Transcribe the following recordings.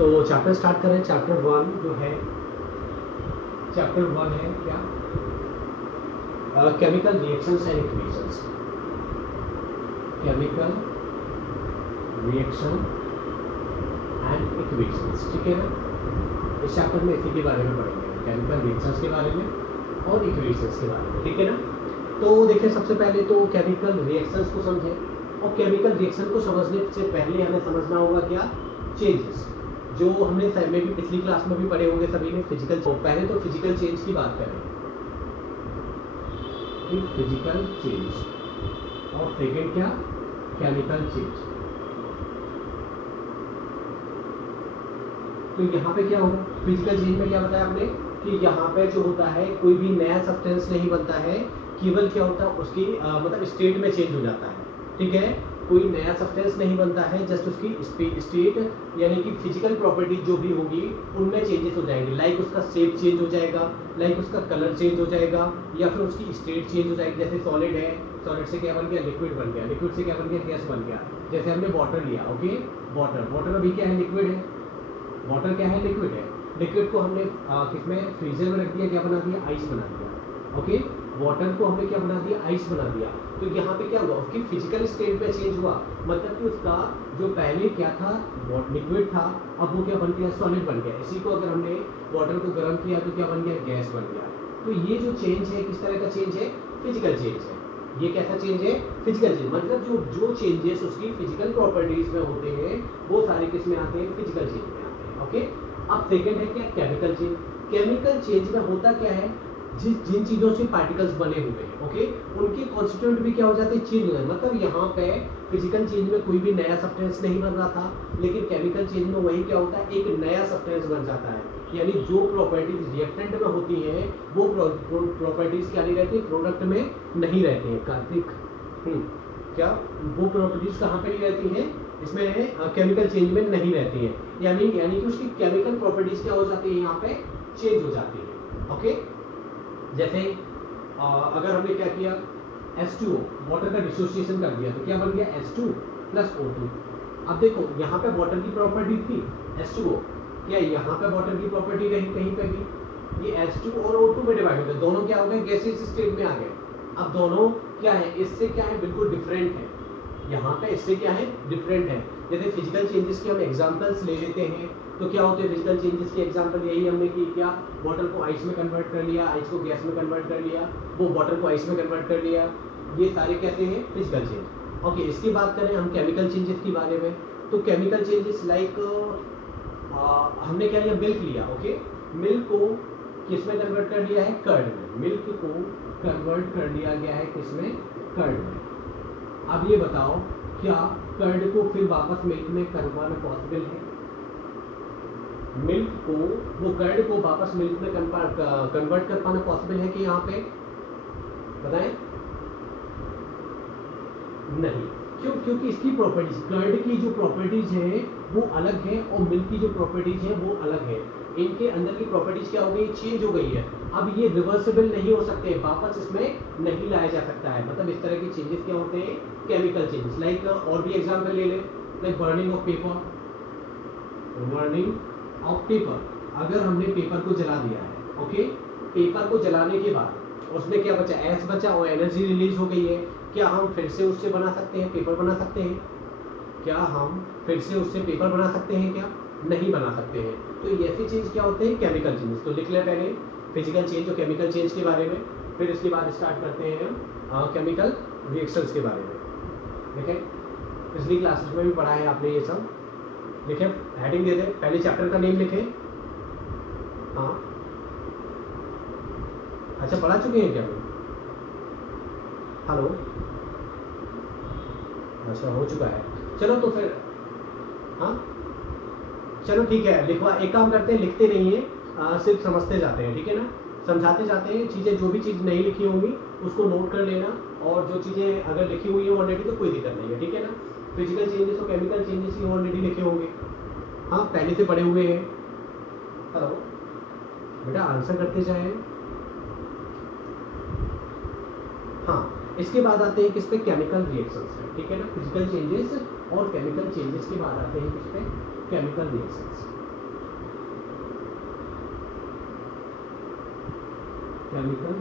तो chapter start करें। Chapter 1 जो है, चैप्टर 1 है क्या, chemical reactions and equations. Chemical reaction and equations, ठीक है ना। इस चैप्टर में इसी के बारे में पढ़ेंगे, केमिकल रिएक्शंस के बारे में और इक्वेशंस के बारे में, ठीक है ना। तो देखिए सबसे पहले तो केमिकल रिएक्शंस को समझें, और केमिकल रिएक्शन को समझने से पहले हमें समझना होगा क्या, चेंजेस, जो हमने में भी पिछली क्लास में भी पढ़े होंगे सभी ने, फिजिकल। तो पहले तो फिजिकल चेंज की बात करें कि फिजिकल चेंज, और सेकेंड क्या, केमिकल चेंज। तो यहाँ पे क्या होगा, फिजिकल चेंज में क्या बताया आपने कि यहाँ पे जो होता है कोई भी नया सब्सटेंस नहीं बनता है, केवल क्या होता है उसकी मतलब स्टेट में चेंज हो जाता है, ठीक है। कोई नया सब्सटेंस नहीं बनता है, जस्ट उसकी स्टेट यानी कि फिजिकल प्रॉपर्टीज जो भी होगी उनमें चेंजेस हो जाएंगे। लाइक उसका शेप चेंज हो जाएगा, लाइक उसका कलर चेंज हो जाएगा, या फिर उसकी स्टेट चेंज हो जाएगी। जैसे सॉलिड है, सॉलिड से क्या बन गया, लिक्विड बन गया, लिक्विड से क्या बन गया, गैस बन गया। जैसे हमने वाटर लिया, ओके, वाटर अभी क्या है, लिक्विड है। वाटर क्या है, लिक्विड है। लिक्विड को हमने किसमें, फ्रीजर में रख दिया, क्या बना दिया, आइस बना दिया, ओके। वाटर को हमने क्या बना दिया, आइस बना दिया। तो यहाँ पे क्या हुआ, उसकी फिजिकल स्टेट में चेंज हुआ, मतलब कि उसका जो पहले क्या था, लिक्विड था, अब वो क्या बन गया, सॉलिड बन गया। इसी को अगर हमने वाटर को गर्म किया तो क्या बन गया, गैस बन गया। तो ये जो चेंज है किस तरह का चेंज है, फिजिकल चेंज है। ये कैसा चेंज है, फिजिकल चेंज, मतलब जो चेंजेस उसकी फिजिकल प्रॉपर्टीज में होते हैं वो सारे किस में आते हैं, फिजिकल चेंज में आते हैं, ओके। अब सेकेंड है क्या, केमिकल चेंज। केमिकल चेंज में होता क्या है, जिन चीजों से पार्टिकल्स बने हुए हैं, ओके, उनके कॉन्स्टिट्यूएंट भी क्या हो जाते हैं, चेंज हो जाते हैं। मतलब यहाँ पे फिजिकल चेंज में कोई भी नया सब्सटेंस नहीं बन रहा था, लेकिन केमिकल चेंज में वही क्या होता है, एक नया सब्सटेंस बन जाता है। यानी जो प्रॉपर्टीज रिएक्टेंट में होती हैं वो प्रॉपर्टीज क्या नहीं रहती, प्रोडक्ट में नहीं रहती हैं। कार्तिक क्या, वो प्रॉपर्टीज कहाँ पे नहीं रहती हैं, इसमें केमिकल चेंज में नहीं रहती हैं। यानी कि उसकी केमिकल प्रॉपर्टीज क्या हो जाती है, यहाँ पे चेंज हो जाती है, ओके। जैसे अगर हमने क्या किया, H2O, वाटर का डिसोसिएशन कर दिया तो क्या बन गया, H2 प्लस O2। अब देखो यहाँ पे वाटर की प्रॉपर्टी थी H2O, क्या यहाँ पे वाटर की प्रॉपर्टी रही कहीं पे भी, ये H2 और O2 में डिवाइड हो गए, दोनों क्या हो गए, गैसियस स्टेट में आ गए। अब दोनों क्या है, इससे क्या है, बिल्कुल डिफरेंट है। यहाँ पे इससे क्या है, डिफरेंट है। जैसे फिजिकल चेंजेस के हम एग्जांपल्स ले लेते हैं, तो क्या होते हैं फिजिकल चेंजेस के एग्जांपल, यही हमने की, क्या, वाटर को आइस में कन्वर्ट कर लिया, आइस को गैस में कन्वर्ट कर लिया, वो वाटर को आइस में कन्वर्ट कर लिया, ये सारे कहते हैं फिजिकल चेंज, ओके। इसकी बात करें हम केमिकल चेंजेस के बारे में, तो केमिकल चेंजेस लाइक हमने क्या लिया, मिल्क लिया, ओके। मिल्क को किस में कन्वर्ट कर दिया है, कर्ड में। मिल्क को कन्वर्ट कर दिया गया है किसमें, कर्ड में। अब ये बताओ क्या कर्ड को फिर वापस मिल्क में करवाना पॉसिबल है, मिल्क को, वो कर्ड को वापस मिल्क में कन्वर्ट कर पाना पॉसिबल है कि यहाँ पे, बताएं, नहीं। क्यों, क्योंकि इसकी प्रॉपर्टीज, कर्ड की जो प्रॉपर्टीज है वो अलग है और मिल्क की जो प्रॉपर्टीज है वो अलग है। इनके अंदर की प्रॉपर्टीज क्या हो गई, चेंज हो गई है। अब ये रिवर्सिबल नहीं हो सकते, वापस इसमें नहीं लाया जा सकता है। मतलब इस तरह के चेंजेस क्या होते हैं, केमिकल चेंजेस। लाइक और भी एग्जांपल ले लें, like burning of paper, burning of paper. अगर हमने पेपर को जला दिया है, ओके, पेपर को जलाने के बाद उसमें क्या बचा, एस बचा और एनर्जी रिलीज हो गई है। क्या हम फिर से उससे बना सकते हैं, पेपर बना सकते हैं, क्या हम फिर से उससे पेपर बना सकते हैं, क्या नहीं बना सकते हैं। तो ये ऐसे चेंज क्या होते हैं, केमिकल चेंजेस। तो लिख ले पहले फिजिकल चेंज और केमिकल चेंज के बारे में, फिर इसके बाद स्टार्ट करते हैं हम केमिकल रिएक्शंस के बारे में। ठीक है, पिछली क्लासेस में भी पढ़ा है आपने ये सब। लिखे, हेडिंग दे दें, पहले चैप्टर का नेम लिखें। हाँ, अच्छा पढ़ा चुके हैं क्या, हेलो, अच्छा हो चुका है, चलो तो फिर, हाँ चलो ठीक है, लिखवा, एक काम करते हैं, लिखते नहीं है, सिर्फ समझते जाते हैं, ठीक है ना, समझाते जाते हैं। चीज़ें जो भी चीज़ नहीं लिखी होंगी उसको नोट कर लेना, और जो चीज़ें अगर लिखी हुई है ऑलरेडी तो कोई दिक्कत नहीं है, ठीक है ना। फिजिकल चेंजेस और केमिकल चेंजेस ही ऑलरेडी लिखे होंगे, हाँ पहले से पढ़े हुए हैं। हेलो बेटा, आंसर करते जाए। हाँ, इसके बाद आते हैं किस पे, केमिकल रिएक्शंस पे, ठीक है ना। फिजिकल चेंजेस और केमिकल चेंजेस के बाद आते हैं किस पे, केमिकल रिएक्शंस। Chemical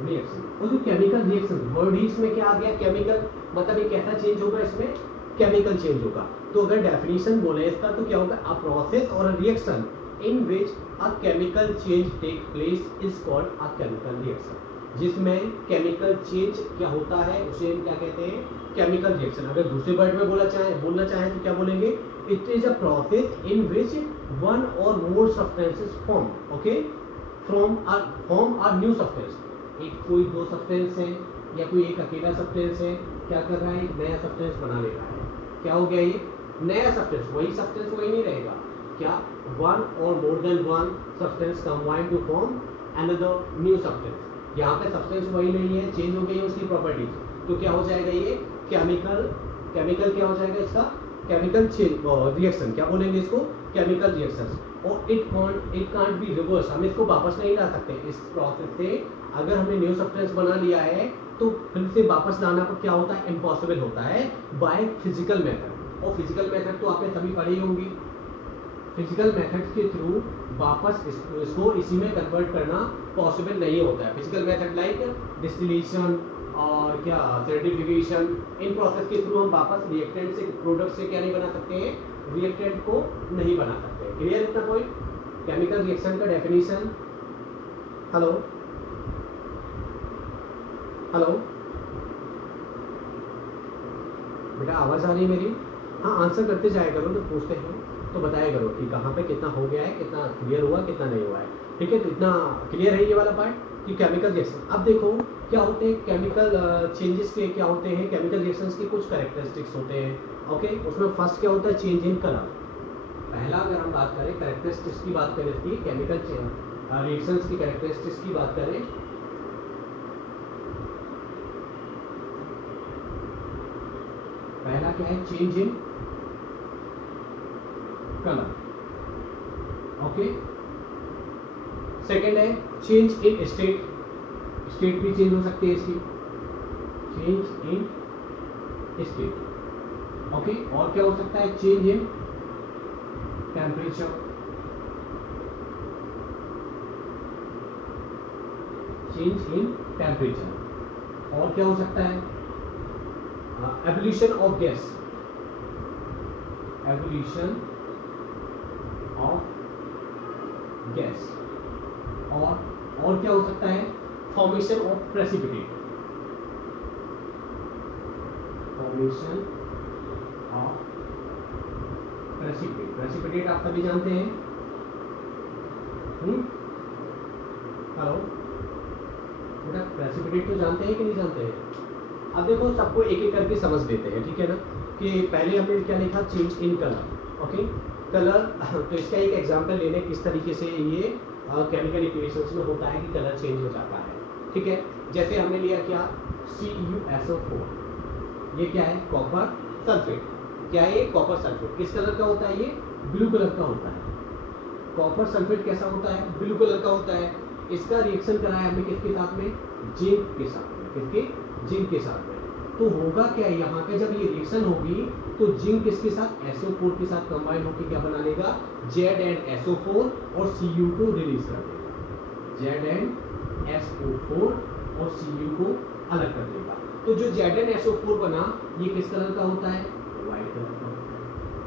reaction. और जो केमिकल रिएक्शन वर्ड ही इसमें क्या आ गया, केमिकल, मतलब ये कैसा चेंज होगा, इसमें केमिकल चेंज होगा। तो अगर डेफिनेशन बोले इसका तो क्या होगा, अ प्रोसेस और a reaction in which a chemical change take place is called a chemical reaction. जिसमें केमिकल चेंज क्या होता है उसे हम क्या कहते हैं, केमिकल रिएक्शन। अगर दूसरे वर्ड में बोलना चाहें तो क्या बोलेंगे, it is a process in which one और more substances form, okay, from a new substance. एक कोई दो सब्सटेंस है या कोई एक अकेला सब्सटेंस है, क्या कर रहा है, एक नया सब्सटेंस बना ले रहा है। क्या हो गया, ये नया सब्सटेंस, वही सब्सटेंस वही नहीं रहेगा, क्या, वन और more than one substance combine to form another new substance. यहाँ पे सब्सटेंस वही नहीं है, चेंज हो गई है उसकी प्रॉपर्टीज, तो क्या हो जाएगा, ये केमिकल क्या हो जाएगा इसका, केमिकल चेंज रिएक्शन, क्या बोलेंगे इसको, केमिकल रिएक्शन। और इट कांट बी रिवर्स, हम इसको वापस नहीं ला सकते इस प्रोसेस से। अगर हमने न्यू सब्सटेंस बना लिया है तो फिर से वापस लाना क्या होता है, इम्पॉसिबल होता है बाय फिजिकल मेथड। और फिजिकल मेथड तो आपने सभी पढ़ी होंगी, फिजिकल मेथड के थ्रू वापस इसको इसी में कन्वर्ट करना पॉसिबल नहीं होता है। फिजिकल मेथड लाइक डिस्टिलेशन और क्या सर्टिफिकेशन, इन प्रोसेस के थ्रू हम वापस रिएक्टेंट से प्रोडक्ट से क्या नहीं बना सकते हैं, रिएक्टेंट को नहीं बना सकते। क्लियर इतना पॉइंट, केमिकल रिएक्शन का डेफिनेशन। हेलो हेलो बेटा, आवाज़ आ रही है मेरी? हाँ, आंसर करते जाया करो, तो पूछते हैं तो बताया करो कि कहाँ पे कितना हो गया है, कितना क्लियर हुआ, कितना नहीं हुआ है। ठीक है, तो इतना क्लियर है ये वाला पार्ट कि केमिकल रिएक्शन। अब देखो क्या होते हैं केमिकल चेंजेस के, क्या होते हैं केमिकल रिएक्शंस के कुछ कैरेक्टरिस्टिक्स होते हैं। ओके, उसमें फर्स्ट क्या होता है, चेंज इन कलर। पहला अगर हम बात करें कैरेक्टरिस्टिक्स की बात करें इसकी, केमिकल रिएक्शंस की कैरेक्टरिस्टिक्स की बात करें, पहला क्या है, change in colour. Okay, second है चेंज इन स्टेट, स्टेट भी चेंज हो सकती है इसकी, चेंज इन स्टेट। ओके, और क्या हो सकता है, change in temperature, change in temperature. और क्या हो सकता है, evolution of gas, evolution of gas. और क्या हो सकता है, formation of precipitate, formation of precipitate. Precipitate आप सभी जानते हैं, हेलो बेटा, प्रेसिपिटेट तो जानते हैं कि नहीं जानते हैं? अब देखो सबको एक एक करके समझ देते हैं, ठीक है ना। कि पहले हमने क्या लिखा, change in colour. Okay, colour तो इसका एक एग्जांपल लेने किस तरीके से ये केमिकल इक्वेशंस में होता है कि कलर चेंज हो जाता है। ठीक है, जैसे हमने लिया क्या, CuSO4, ये क्या है, कॉपर सल्फेट। क्या है ये, कॉपर सल्फेट। किस कलर का होता है ये, ब्लू कलर का होता है। कॉपर सल्फेट कैसा होता है, ब्लू कलर का होता है। इसका रिएक्शन कराया हमने किसके साथ में, जिंक के साथ में। किसके, जिंक के साथ में। तो होगा क्या, यहाँ पे जब ये रिएक्शन होगी तो जिंक किसके साथ, SO4 के साथ कंबाइन होकर क्या बना लेगा, ZnSO4 और Cu2 रिलीज कर देगा। ZnSO4 और Cu को अलग कर देगा। तो जो ZnSO4 बना ये किस कलर का होता है, व्हाइट कलर का।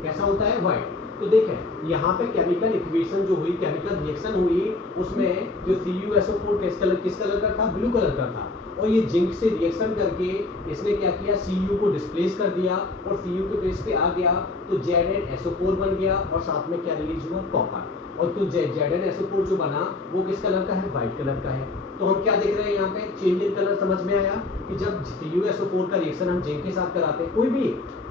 कैसा होता है, व्हाइट। तो देखें यहाँ पे केमिकल इक्वेशन जो हुई, केमिकल रिएक्शन हुई, उसमें जो CuSO4 किस कलर का था, ब्लू कलर का था। और ये जिंक से रिएक्शन करके इसने क्या किया, Cu को डिस्प्लेस कर दिया और Cu के प्लेस पे आ गया तो ZnSO4 बन गया और साथ में क्या रिलीज हुआ, कॉपर। और तो ZnSO4 जो बना वो किस कलर का है, व्हाइट कलर का है। तो हम क्या देख रहे हैं यहाँ पे, चेंज इन कलर समझ में आया कि जब CuSO4 का रिएक्शन हम जिंक के साथ कराते हैं, कोई भी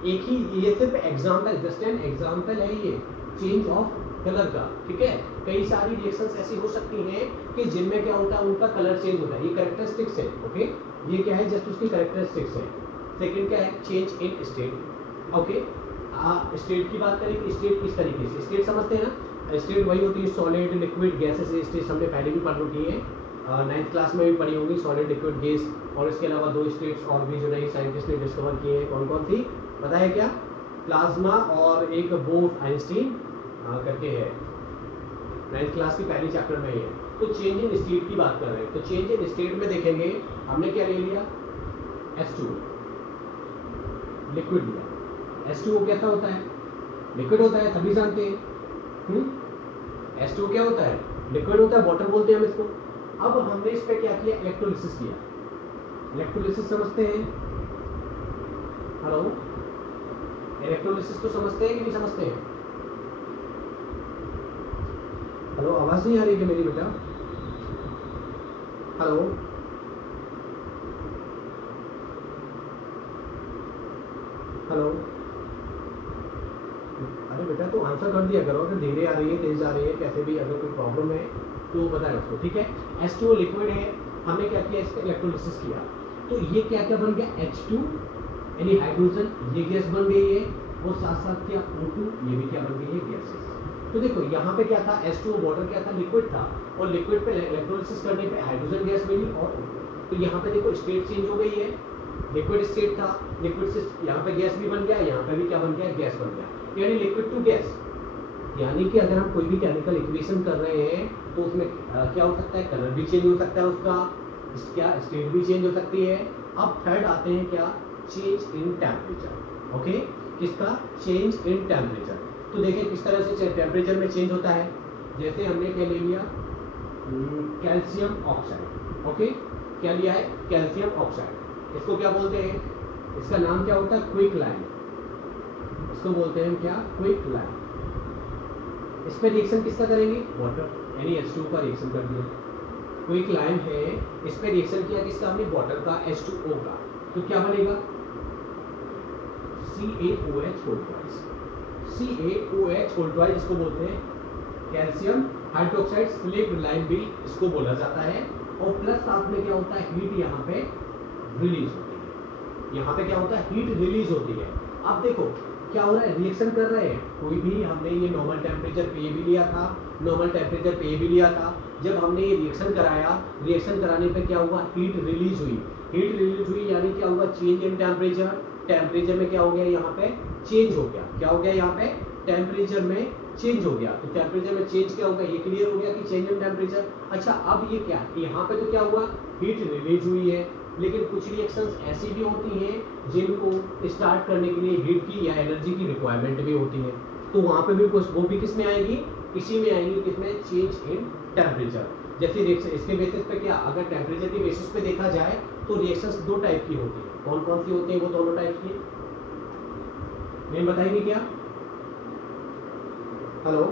एक ही, ये सिर्फ एग्जाम्पल, जस्ट एन एग्जाम्पल है ये चेंज ऑफ कलर का। ठीक है, कई सारी रिएक्शंस ऐसी हो सकती हैं कि जिनमें क्या होता है, उनका कलर चेंज होता है। ये कैरेक्टरिस्टिक्स है। ओके, ये क्या है, जस्ट उसकी कैरेक्टरिस्टिक्स है। सेकंड क्या है, change in state. Okay, state की बात करें कि स्टेट किस तरीके से, स्टेट समझते हैं ना, स्टेट वही होती है सॉलिड, लिक्विड, गैसेस। स्टेट हमने पहले भी पढ़ रखी है, 9th क्लास में भी पढ़ी होगी, सॉलिड, लिक्विड, गैस। और इसके अलावा दो स्टेट्स और भी जो नई साइंटिस्ट ने डिस्कवर किए हैं, कौन कौन थी पता है क्या, प्लाज्मा और एक बोफ आइंस्टीन करके है, 9th क्लास की पहली चैप्टर में ही है। तो चेंज इन स्टेट की बात कर रहे हैं, तो चेंज इन स्टेट में देखेंगे हमने क्या ले लिया, H2O लिक्विड लिया। H2O कैसा होता है, लिक्विड होता है, सभी जानते हैं। H2O क्या होता है, लिक्विड होता है, वाटर बोलते हैं हम इसको। अब हमने इस पे क्या किया, इलेक्ट्रोलिसिस किया। इलेक्ट्रोलिसिस समझते हैं, हेलो, इलेक्ट्रोलिसिस तो समझते हैं कि नहीं समझते हैं? हेलो, आवाज नहीं आ रही है मेरी बेटा? हेलो, हेलो, अरे बेटा तो आंसर कर दिया करो, अगर धीरे आ रही है, तेज आ रही है, कैसे भी अगर कोई प्रॉब्लम है तो बताए उसको, ठीक है। H2O लिक्विड है, हमने क्या किया, इसका इलेक्ट्रोलिसिस किया, तो ये क्या क्या बन गया, H2 यानी हाइड्रोजन, ये गैस बन गई है, और साथ साथ क्या O2, ये भी क्या बन गई है, गैसेस। तो देखो यहाँ पे क्या था, H2O वाटर क्या था, लिक्विड था, और लिक्विड पे इलेक्ट्रोलिसिस करने पे हाइड्रोजन गैस मिली, और तो यहाँ पे देखो स्टेट चेंज हो गई है, लिक्विड स्टेट था, लिक्विड से यहाँ पे गैस भी बन गया, यहाँ पे भी क्या बन गया, गैस बन गया, यानी लिक्विड टू गैस। यानी कि अगर हम कोई भी केमिकल इक्वेशन कर रहे हैं तो उसमें क्या हो सकता है, कलर भी चेंज हो सकता है उसका, क्या स्टेट भी चेंज हो सकती है। अब थर्ड आते हैं क्या, चेंज इन टेम्परेचर। ओके, किसका, चेंज इन टेम्परेचर। तो देखें किस तरह से टेम्परेचर में चेंज होता है। जैसे हमने क्या ले लिया, कैल्शियम ऑक्साइड। ओके, क्या लिया है, कैल्शियम ऑक्साइड। इसको क्या बोलते हैं, इसका नाम क्या होता है, क्विक लाइम। इसको बोलते हैं क्या, क्विक लाइम। इस पर रिएक्शन किसका करेंगे, वाटर, यानी H2O का रिएक्शन कर दिया। क्विक लाइम है, इस पर रिएक्शन किया किसका, हमने वाटर का, H2O का, तो क्या बनेगा, CaOH whole twice. CaOH whole twice इसको बोलते हैं कैल्शियम हाइड्रोक्साइड स्लेक्ड लाइम भी इसको बोला जाता है। और प्लस साथ में क्या होता है, हीट यहाँ पे रिलीज होती है, यहाँ पे क्या होता है, हीट रिलीज होती है। अब देखो क्या हो रहा है, रिएक्शन कर रहे हैं कोई भी, हमने ये नॉर्मल टेम्परेचर पे भी लिया था, नॉर्मल टेम्परेचर पे भी लिया था। जब हमने ये रिएक्शन कराया, रिएक्शन कराने पे क्या हुआ, हीट रिलीज हुई। हीट रिलीज हुई यानी क्या हुआ, चेंज इन टेम्परेचर। टेम्परेचर में क्या हो गया, यहाँ पे चेंज हो गया, क्या हो गया, यहाँ पे टेम्परेचर में चेंज हो गया। तो टेम्परेचर में चेंज क्या हो गया, ये क्लियर हो गया कि चेंज इन टेम्परेचर। अच्छा, अब ये क्या, यहाँ पे तो क्या हुआ, हीट रिलीज हुई है, लेकिन कुछ रिएक्शंस ऐसी भी होती हैं जिनको स्टार्ट करने के लिए हीट की या एनर्जी की रिक्वायरमेंट भी होती है, तो वहाँ पे भी कुछ वो भी किस में आएंगी, इसी में आएंगी, किसमें, चेंज इन टेम्परेचर। जैसे रिएक्शन इसके बेसिस पे क्या, अगर टेम्परेचर के बेसिस पे देखा जाए तो रिएक्शंस दो टाइप की होती है। कौन कौन सी होती है, वो दोनों टाइप की नेम बताएंगे क्या, हेलो,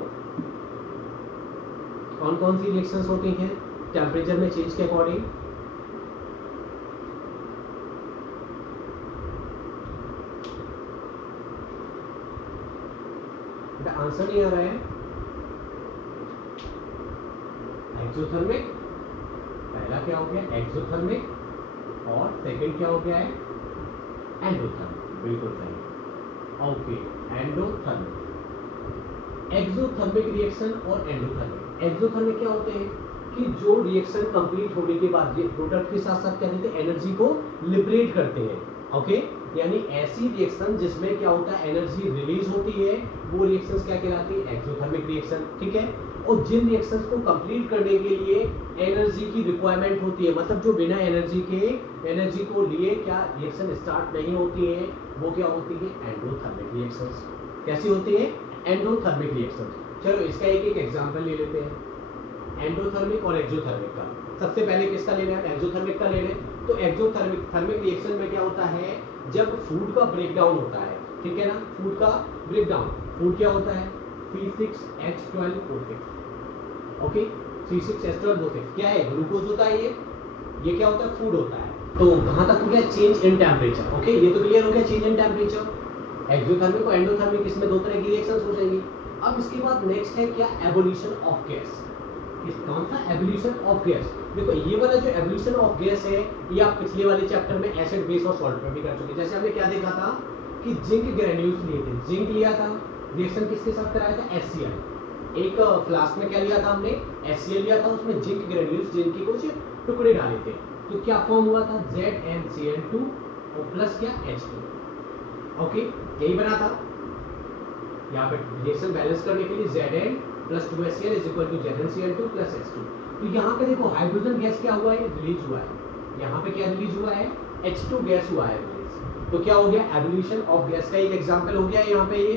कौन कौन सी रिएक्शंस होती हैं टेम्परेचर में चेंज के अकॉर्डिंग? आंसर नहीं आ रहा है। एक्सोथर्मिक, पहला क्या हो गया, एक्सोथर्मिक, और सेकंड क्या हो गया है, एंडोथर्मिक। बिल्कुल सही, ओके, एंडोथर्मिक। एक्सोथर्मिक रिएक्शन और एंडोथर्मिक। एक्सोथर्मिक क्या होते हैं कि जो रिएक्शन कंप्लीट होने के बाद ये प्रोडक्ट के साथ साथ क्या देते हैं, एनर्जी को लिबरेट करते हैं। ओके, यानी ऐसी रिएक्शन जिसमें क्या होता है, एनर्जी रिलीज होती है, वो रिएक्शंस क्या कहलाती है, एक्सोथर्मिक रिएक्शन। ठीक है, और जिन रिएक्शंस को कंप्लीट करने के लिए एनर्जी की रिक्वायरमेंट होती है, मतलब जो बिना एनर्जी के, एनर्जी को लिए क्या रिएक्शन स्टार्ट नहीं होती है, वो क्या होती है, एंडोथर्मिक रिएक्शंस। कैसी होती है, एंडोथर्मिक रिएक्शंस। चलो इसका एक एक एग्जांपल ले लेते हैं, एंडोथर्मिक और एक्सोथर्मिक का। सबसे पहले किसका लेना है, एक्सोथर्मिक का ले लें। तो एक्सोथर्मिक थर्मिक रिएक्शन में क्या होता है, जब फूड का ब्रेकडाउन होता है, ठीक है ना, फूड का ब्रेकडाउन, फूड क्या होता है, C6H12O6। ओके, C6H12O6 क्या है, ग्लूकोज होता है, ये क्या होता है, फूड होता है। तो कहां तक हो गया, चेंज इन टेम्परेचर। ओके, ये तो क्लियर हो गया, चेंज इन टेम्परेचर। एक्सोथर्मिक और एंडोथर्मिक, इसमें दो तरह की रिएक्शंस हो जाएंगी। अब इसके बाद नेक्स्ट है क्या, एवोल्यूशन ऑफ गैस। कौन सा, एवोल्यूशन ऑफ गैस। देखो ये वाला जो एवोल्यूशन ऑफ गैस है, ये आप पिछले वाले चैप्टर में एसिड बेस और सॉल्ट में भी कर चुके। जैसे हमने क्या देखा था कि जिंक ग्रेन्यूल्स लिए थे, जिंक लिया था, रिएक्शन किसके साथ कराया था, HCl। एक फ्लास्क में क्या लिया था हमने, HCl लिया था, उसमें जिंक ग्रेन्यूल्स, जिंक के कुछ टुकड़े डाले थे, तो क्या फॉर्म हुआ था, ZnCl2 और प्लस क्या, H2। ओके, यही बना था। यहाँ पे रिएक्शन बैलेंस करने के लिए Zn plus 2HCl is equal to ZnCl2 plus H2। तो यहाँ पे देखो हाइड्रोजन गैस क्या हुआ है, रिलीज हुआ है। यहाँ पे क्या रिलीज हुआ है, H2 गैस हुआ है रिलीज। तो क्या हो गया, एवोल्यूशन ऑफ गैस का एक एग्जांपल हो गया यहाँ पे ये।